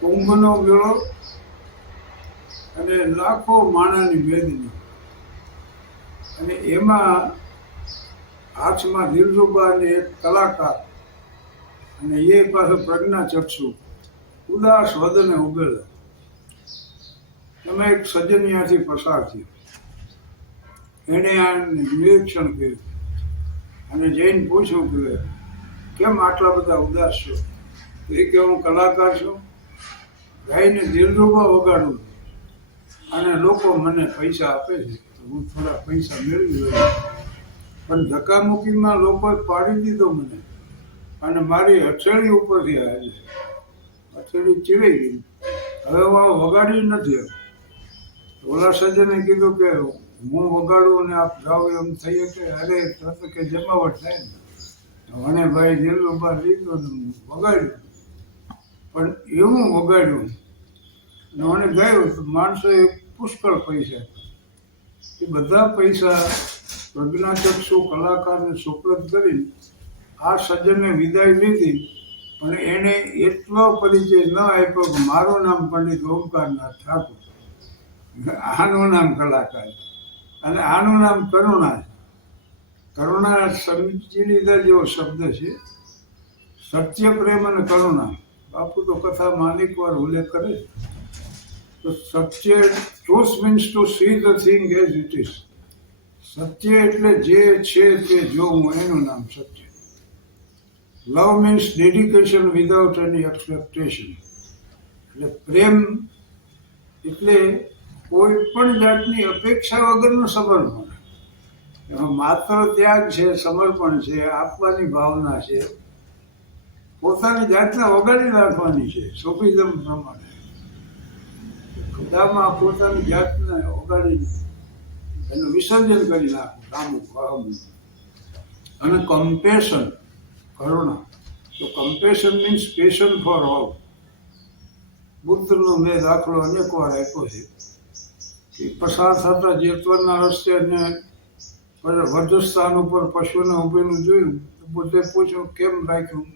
કુંભનો મેળો અને લાખો માણાની મેદની, અને એમાં હાથમાં દિલરુબા અને એક કલાકાર, અને એ પાછો પ્રજ્ઞાચક્ષુ ઉદાસ વદને ઉભેલો. તમે એક સજ્જન ત્યાંથી પસાર થયો, એણે આ નિરીક્ષણ કર્યું અને જઈને પૂછ્યું કે કેમ આટલા બધા ઉદાસ છો? એ કે હું કલાકાર છું, ગાઈને દિલરુબા વગાડું અને લોકો મને પૈસા આપે છે, તો હું થોડા પૈસા મેળવી લઉં. પણ ધક્કામુક્કીમાં લોકોએ પાડી દીધો મને, અને મારી હથેળી ઉપરથી આવી છે, હથેળી ચીરાઈ ગઈ. હવે હું વગાડી નથી. ઓલા સજ્જને કીધું કે હું વગાડું અને આપ ગાઓ એમ થઈ શકે? અરે તો કે જમાવટ થાય ને. મને ભાઈ દિલરુબા લીધો ને વગાડ્યું, પણ એવું વગાડ્યું ને મને ગાયું તો માણસોએ પુષ્કળ પૈસા, એ બધા પૈસા પ્રજ્ઞાચક્ષુ કલાકારને સુપ્રત કરીને આ સજ્જને વિદાય લીધી. પણ એણે એટલો પરિચય ન આપ્યો કે મારું નામ પંડિત ઓમકારનાથ ઠાકોર, આનું નામ કલાકાર, અને આનું નામ કરુણા છે. કરુણા સમજી લીધા જેવો શબ્દ છે. સત્ય, પ્રેમ અને કરુણા. બાપુ તો કથામાં અનેક વાર ઉલ્લેખ કરે. તો સત્ય, truth means to see the thing as it is. સત્ય એટલે જે છે તે જોવું, એનું નામ સત્ય. Love means dedication without any expectation. એટલે પ્રેમ એટલે કોઈ પણ જાતની અપેક્ષા વગરનું સમર્પણ. એમાં માત્ર ત્યાગ છે, સમર્પણ છે, આપવાની ભાવના છે, પોતાની જાતને વગાડી નાખવાની છે. સોફિઝમ પ્રમાણે ખુદામાં પોતાની જાતને વગાડી એનું વિસર્જન કરી નાખવું, કામું ભાવનું. અને કમ્પેશન, કરુણા. તો compassion means passion for all. બુદ્ધનો મેં દાખલો અનેક વાર આપ્યો છે કે પસાર થતા જેતવરના રસ્તે અને વધસ્થાન ઉપર પશુને ઊભેલું જોયું તો બુદ્ધે પૂછ્યું કેમ રાખ્યું?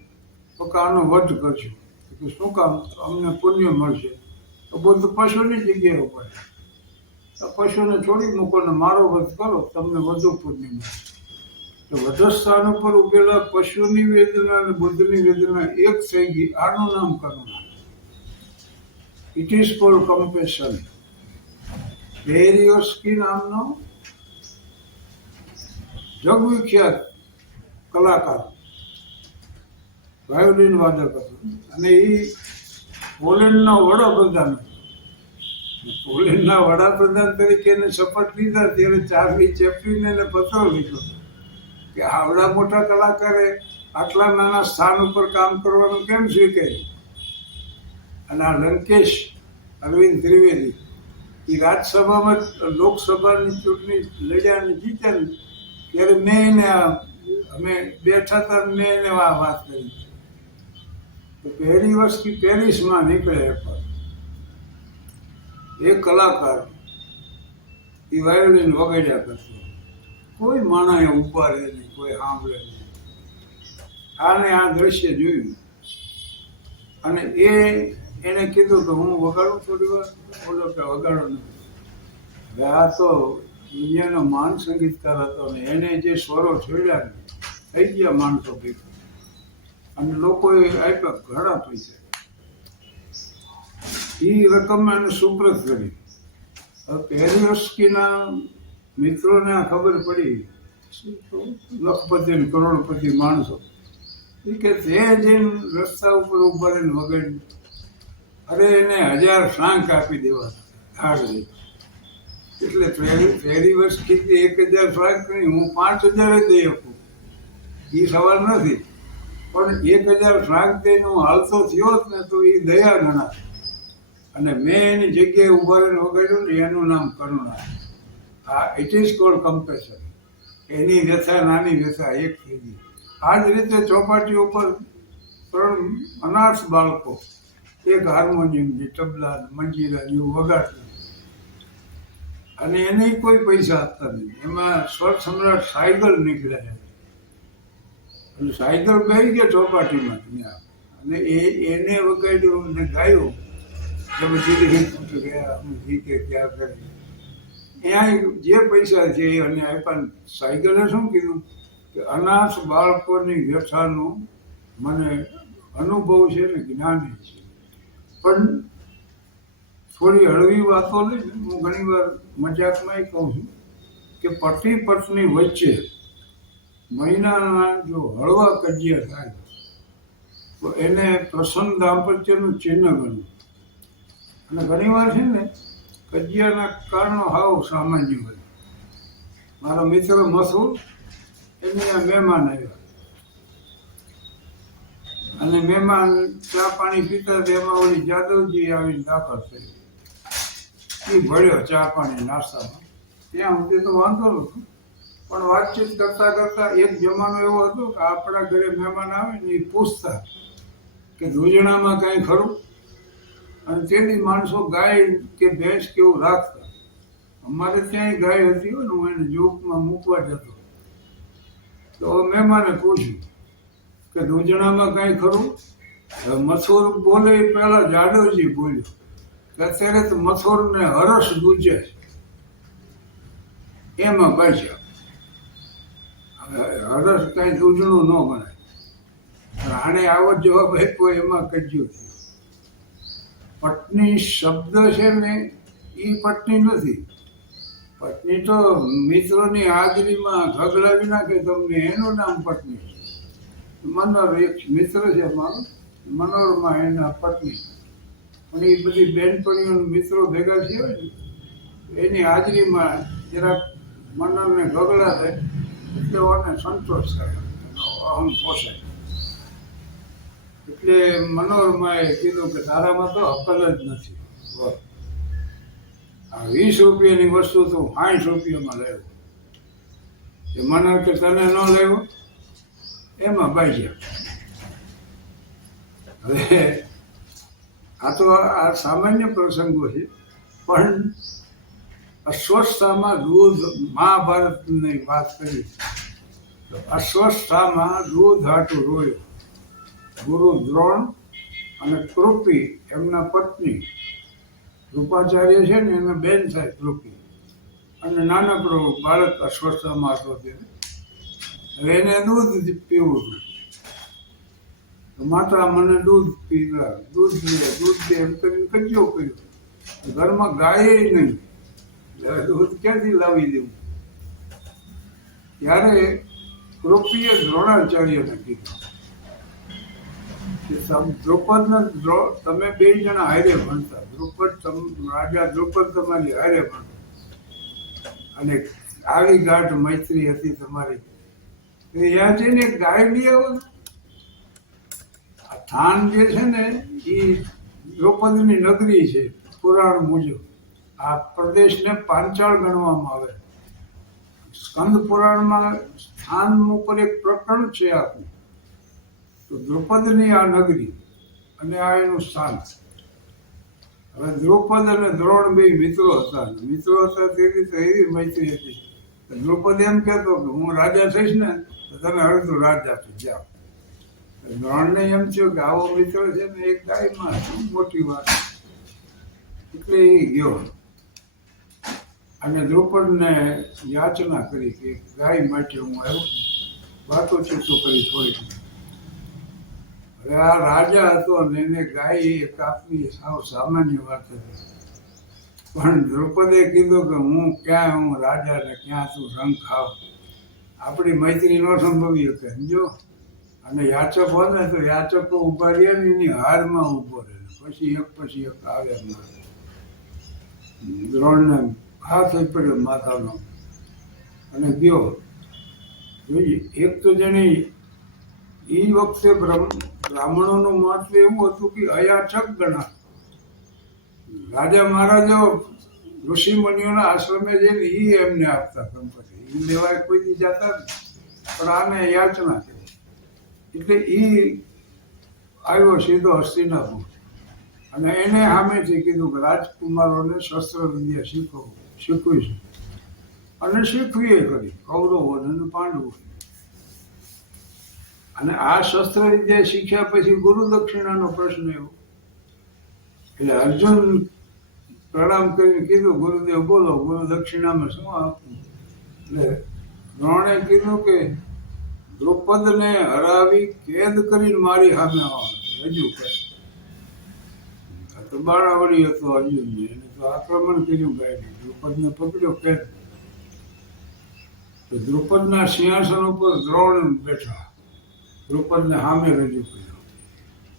તો કે આનો વધ કરજો. કે શું કામ? અમને પુણ્ય મળશે. તો બુદ્ધ પશુની જગ્યાએ ઉપર, તો પશુને છોડી મૂકો ને મારો વધ કરો, તમને વધુ પુણ્ય મળશે. તો વધસ્થાન ઉપર ઉભેલા પશુની વેદના અને બુદ્ધની વેદના એક થઈ ગઈ. આનું નામ કરુણા. It is called compassion. બેરિયોસ્કી નામનો જગવિખ્યાત કલાકાર, વાયોલિન વાદક હતો, અને એ પોલેન્ડના વડાપ્રધાન હતો. પોલેન્ડના વડાપ્રધાન તરીકે એને શપથ લીધા ત્યારે ચાર્લી ચેપ્લિને એને પત્ર લીધો કે આવડા મોટા કલાકારે આટલા નાના સ્થાન ઉપર કામ કરવાનું કેમ સ્વીકાર્યું? અને આ લંકેશ અરવિંદ ત્રિવેદી એ રાજ્યસભામાં લોકસભાની ચૂંટણી લડ્યા અને જીત્યા ને ત્યારે મેં એને અમે બેઠા હતા, મેં એને આ વાત કરી. તો પહેલી વસ્તી પેરિસમાં નીકળ્યા. એક કલાકાર એ વાયોલિન વગાડ્યા કરતો, કોઈ માણસે ઉભા રહે નહીં, કોઈ સાંભળે નહીં. આને આ દ્રશ્ય જોયું અને એને કીધું કે હું વગાડું થોડી વાર. બોલો કે વગાડો નહીં. હવે આ તો દુનિયાનો મહાન સંગીતકાર હતો ને એને જે સ્વરો છોડ્યા ને થઈ ગયા માણસો ભેગા, અને લોકોએ આપ્યા ઘણા પૈસા. એ રકમ એને સુપ્રત કરી. હવે પેરિયોસ્કીના મિત્રોને આ ખબર પડી, લખપતિ અને કરોડપતિ માણસો, એ કે તે જઈને રસ્તા ઉપર ઉભા રહીને વગાડ્યું. અરે એને 1000 ફ્રાંક આપી દેવા હાર્ડ. એટલે પેરિયોસ્કી 1000 ફ્રાંક નહીં, હું 5000 દઈ શકું, એ સવાલ નથી. પણ 1000 ફ્રાંક દઈને હું હાલતો થયો જ ને તો એ દયા ગણા. અને મેં એની જગ્યાએ ઉભા રહીને વગાડ્યું ને એનું નામ કરુણા. આ ઇટ ઇઝ કોલ્ડ કમ્પેશન. એની વ્યથા નાની વ્યથા એક થઈ ગઈ. આ જ રીતે ચોપાટી ઉપર 3 અનાથ બાળકો એક હાર્મોનિયમ, જે તબલા, મંજીરા જેવું વગાડતા, અને એને કોઈ પૈસા આપતા નહીં. એમાં સ્વર સમ્રાટ સાયગલ નીકળ્યા, અને સાયગલ બેસી ગયા ચોપાટીમાં ત્યાં, અને એને વગાડ્યું અને ગાયું. તમે દીદી પૂછો ગયા અમે જી કે ક્યાં કરે ત્યાં જે પૈસા છે એ અને આપ્યા. સાયકલે શું કીધું કે અનાથ બાળકોની વ્યથાનો મને અનુભવ છે ને જ્ઞાન છે. પણ થોડી હળવી વાતો લઈને હું ઘણી વાર મજાકમાં કહું છું કે પતિ પત્ની વચ્ચે મહિનાના જો હળવા કજિયા થાય તો એને પ્રસન્ન દાંપત્યનું ચિહ્ન ગણવું. અને ઘણી વાર છે ને કજિયાના કારણો હાવ સામાન્ય હોય. મારા મિત્ર મસૂર એને મહેમાન આવ્યા અને મહેમાન ચા પાણી પીતા તેમાં ઓલી જાદવજી આવીને દાખલ થઈ. એ ભળ્યો ચા પાણી નાસ્તામાં. ત્યાં સુધી તો વાંધો નહોતો, પણ વાતચીત કરતા કરતા એક જમાનો એવો હતો કે આપણા ઘરે મહેમાન આવે ને એ પૂછતા કે દૂધણામાં કાંઈ ખરું. અને તેની માણસો ગાય કે ભેંસ કેવું રાખતા. અમારે ત્યાંય ગાય હતી હોય ને હું એને જોકમાં મૂકવા જતો તો મહેમાને પૂછ્યું કે દૂધણામાં કાંઈ ખરું. મથુર બોલે એ પહેલા જાદવજી બોલ્યો કે અત્યારે તો મથુરને હરસ દૂજે એમાં બાજ્યા. હરસ કાંઈ દૂધણું ન ગણાય. આને આવો જવાબ આપ્યો એમાં કજ્યો. પત્ની શબ્દ છે ને એ પત્ની નથી. પત્ની તો મિત્રોની હાજરીમાં ઘગલાવી નાખે તમને એનું નામ પત્ની છે. મનોર એક મિત્ર છે મારો, મનોરમાં એના પત્ની. અને એ બધી બહેનપણીઓ મિત્રો ભેગા થયા હોય ને એની હાજરીમાં જરાક મનોરને ઘગલા થાય એટલે ઓને સંતોષ થાય, અહમ પોસાય. એટલે મનોરમાએ કીધું કે તારામાં તો અકલ જ નથી. આ 20 રૂપિયાની વસ્તુ તો 60 રૂપિયામાં લેવો. એ મનોર કે તને ન લેવો એમાં બાજ્યા. હવે આ તો આ સામાન્ય પ્રસંગો છે, પણ અસ્વસ્થતામાં દૂધ, મહાભારતની વાત કરી તો અસ્વસ્થતામાં દૂધ હાટું રોયો. ગુરુ દ્રોણ અને કૃપી એમના પત્ની કૃપાચાર્ય છે ને એના બેન થાય કૃપી. અને નાનકડો બાળક અસ્વસ્થતામાં હતો ત્યારે હવે એને દૂધ પીવું હતું. માતા મને દૂધ પીવડા, દૂધ દે એમ કરીને કજ્યો કર્યો. ઘરમાં ગાય નહીં, દૂધ ક્યાંથી લાવી દેવું. ત્યારે કૃપીએ દ્રોણાચાર્યને કીધું કે દ્રૌપદને તમે 2 જણા હારે ભણતા. રાજા દ્રૌપદ તમારી હારે ભણતા અને આવી ગાઢ મૈત્રી હતી તમારી. ત્યાં જઈને ગાય લઈ આવો. થાન જે છે ને એ દ્રૌપદીની નગરી છે. પુરાણ મુજબ આ પ્રદેશને પાંચાળ ગણવામાં આવે. સ્કંદ પુરાણમાં સ્થાન ઉપર એક પ્રકરણ છે આપણું. તો દ્રૌપદની આ નગરી અને આ એનું સ્થાન. હવે દ્રૌપદ અને દ્રોણ બે મિત્રો હતા. મિત્રો હતા તેથી તો એવી મૈત્રી હતી. દ્રૌપદ એમ કહેતો કે હું રાજા થઈશ ને તો તમે અડધું રાજા થઈ જાઓ. દ્રોણને એમ થયું કે આવો મિત્ર છે ને એક ગાયમાં મોટી વાત. એટલે એ ગયો અને દ્રૌપદને યાચના કરી કે ગાય માટે હું આવ્યો. વાતો ચીતો કરી થોડી. હવે આ રાજા હતો અને એને ગાય કાપવી સાવ સામાન્ય વાત હતી. પણ દ્રૌપદે કીધું કે હું ક્યાં હું રાજા ને ક્યાં તું રંગ ખાવ. આપણી મૈત્રી ન સંભવી શકે સમજો. અને યાચક હોય ને તો યાચકો ઉભા રહે ને એની હારમાં ઊભો રહે. પછી એક આવે. દ્રોણને ઘા થઈ પડ્યો માથાનો અને ગયો. એક તો જેની એ વખતે બ્રાહ્મણોનું મહત્વ એવું હતું કે અયાચક ગણા. રાજા મહારાજો ઋષિ મુનિઓના આશ્રમે જઈને એ એમને આપતા સંપત્તિ. એ લેવાય કોઈ દી જતા પણ આને યાચના કરી. એટલે એ આવ્યો સીધો હસ્તિનાપુર અને એને સામેથી કીધું કે રાજકુમારોને શસ્ત્ર વિદ્યા શીખવીશું. અને શીખવીએ કરી કૌરવોને અને પાંડવોને. અને આ શસ્ત્ર વિદ્યા શીખ્યા પછી ગુરુ દક્ષિણાનો પ્રશ્ન એવો એટલે અર્જુન પ્રણામ કરીને કીધું ગુરુદેવ બોલો, ગુરુ દક્ષિણામાં શું આપવું? એટલે દ્રોણે કીધું કે દ્રૌપદને હરાવી કેદ કરીને મારી સામે રજૂ કરે. આ તો બાણાવળી હતો અર્જુનને, એને તો આક્રમણ કર્યું ગાયને, દ્રૌપદને પકડ્યો કેદ. તો દ્રૌપદના સિંહાસન ઉપર દ્રોણ બેઠા, દ્રૌપદને સામે રજૂ કર્યો.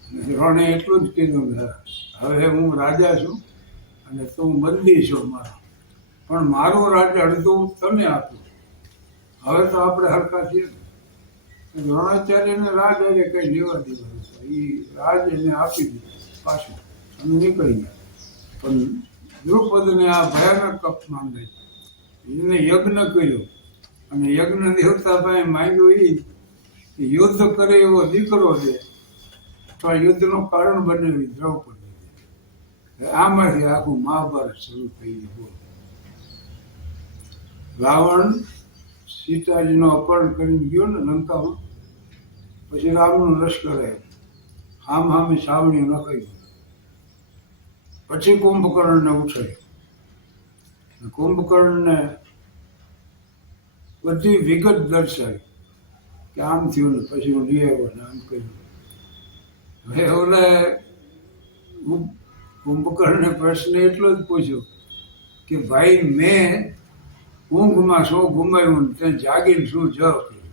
અને દ્રોણે એટલું જ કીધું કે હવે હું રાજા છું અને તું બંદી છો મારો, પણ મારું રાજ્ય અડધું તને આપું, હવે તો આપણે હરખા છીએ. દ્રોણાચાર્યને રાજ આજે કઈ લેવા દેવા નહોતા. એ રાજ એને આપી દીધું પાછું અને નીકળી ગયા. પણ દ્રૌપદને આ ભયાનક અપમાન થઈ. એને યજ્ઞ કર્યો અને યજ્ઞ દેવતા પાસે માંગ્યું એ કે યુદ્ધ કરે એવો દીકરો છે અથવા યુદ્ધનું કારણ બનેવી દ્રૌપદી. આમાંથી આખું મહાભારત શરૂ થઈ ગયું. રાવણ સીતાજીનું અપહરણ કરીને ગયો ને લંકામાં, પછી રામનું લશ્કર આવ્યું, હામ હામી સાવણી નખાઈ. પછી કુંભકર્ણને ઉઠાડ્યો, કુંભકર્ણને બધી વિગત દર્શાવી કે આમ થયું ને પછી હું લઈ આવ્યો ને આમ કર્યું. હવે ઓલે કુંભકર્ણને પ્રશ્ન એટલો જ પૂછ્યો કે ભાઈ મેં ઊંઘમાં શું ગુમાવ્યું ને તે જાગીને શું જ કર્યું?